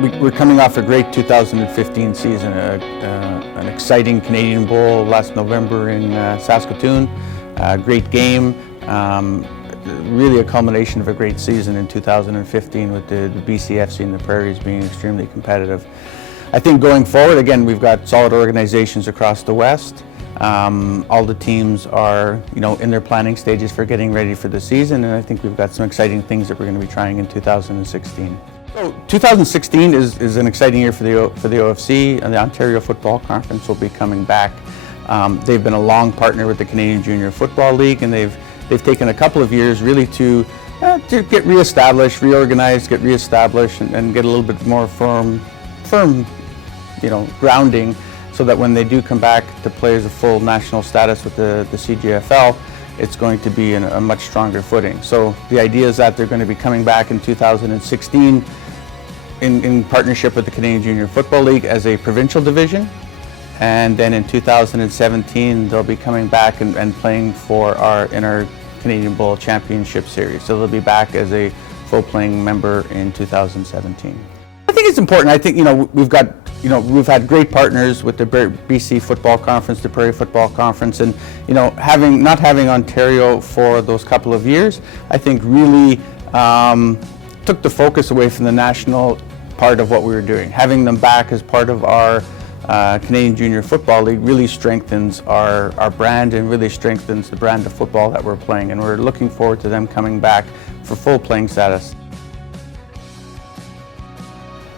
We're coming off a great 2015 season, an exciting Canadian Bowl last November in Saskatoon, great game, really a culmination of a great season in 2015 with the BCFC and the Prairies being extremely competitive. I think going forward, again, we've got solid organizations across the West. All the teams are, in their planning stages for getting ready for the season, and I think we've got some exciting things that we're going to be trying in 2016. So 2016 is an exciting year for the OFC, and the Ontario Football Conference will be coming back. They've been a long partner with the Canadian Junior Football League, and they've taken a couple of years really to get reestablished, reorganized, get reestablished, and get a little bit more firm, grounding, so that when they do come back to play as a full national status with the CJFL, it's going to be in a much stronger footing. So the idea is that they're going to be coming back in 2016 in partnership with the Canadian Junior Football League as a provincial division, and then in 2017 they'll be coming back and playing in our Canadian Bowl Championship Series. So they'll be back as a full playing member in 2017. I think it's important. I think we've had great partners with the BC Football Conference, the Prairie Football Conference, and not having Ontario for those couple of years, I think really took the focus away from the national part of what we were doing. Having them back as part of our Canadian Junior Football League really strengthens our brand and really strengthens the brand of football that we're playing, and we're looking forward to them coming back for full playing status.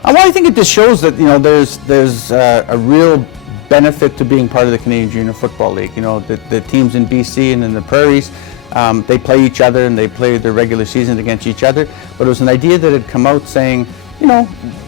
Well, I think it just shows that there's a real benefit to being part of the Canadian Junior Football League. The teams in BC and in the Prairies, they play each other and they play their regular season against each other. But it was an idea that had come out saying,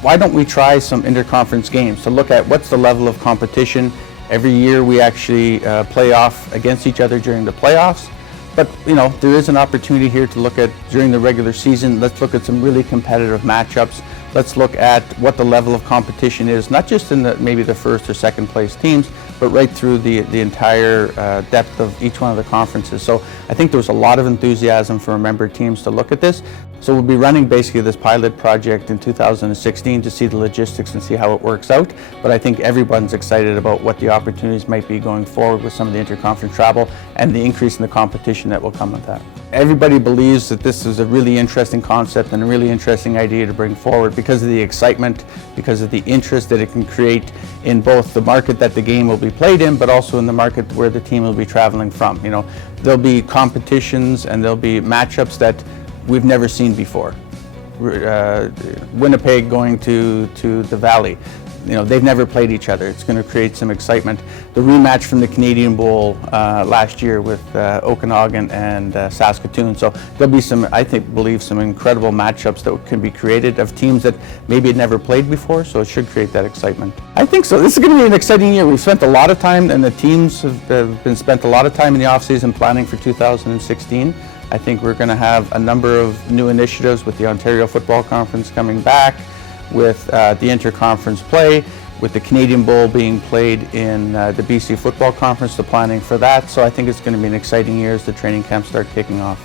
why don't we try some interconference games to look at what's the level of competition. Every year we actually play off against each other during the playoffs. But there is an opportunity here to look at during the regular season. Let's look at some really competitive matchups. Let's look at what the level of competition is, not just in maybe the first or second place teams, but right through the entire depth of each one of the conferences. So I think there was a lot of enthusiasm for member teams to look at this. So we'll be running basically this pilot project in 2016 to see the logistics and see how it works out. But I think everyone's excited about what the opportunities might be going forward with some of the interconference travel and the increase in the competition that will come with that. Everybody believes that this is a really interesting concept and a really interesting idea to bring forward because of the excitement, because of the interest that it can create in both the market that the game will be played in, but also in the market where the team will be traveling from. There'll be competitions and there'll be matchups that we've never seen before. Winnipeg going to the Valley. They've never played each other. It's going to create some excitement. The rematch from the Canadian Bowl last year with Okanagan and Saskatoon. So there'll be some incredible matchups that can be created of teams that maybe had never played before. So it should create that excitement. I think so. This is going to be an exciting year. We've spent a lot of time, and the teams have spent a lot of time in the off-season planning for 2016. I think we're going to have a number of new initiatives with the Ontario Football Conference coming back, with the interconference play, with the Canadian Bowl being played in the BC Football Conference, the planning for that. So I think it's going to be an exciting year as the training camps start kicking off.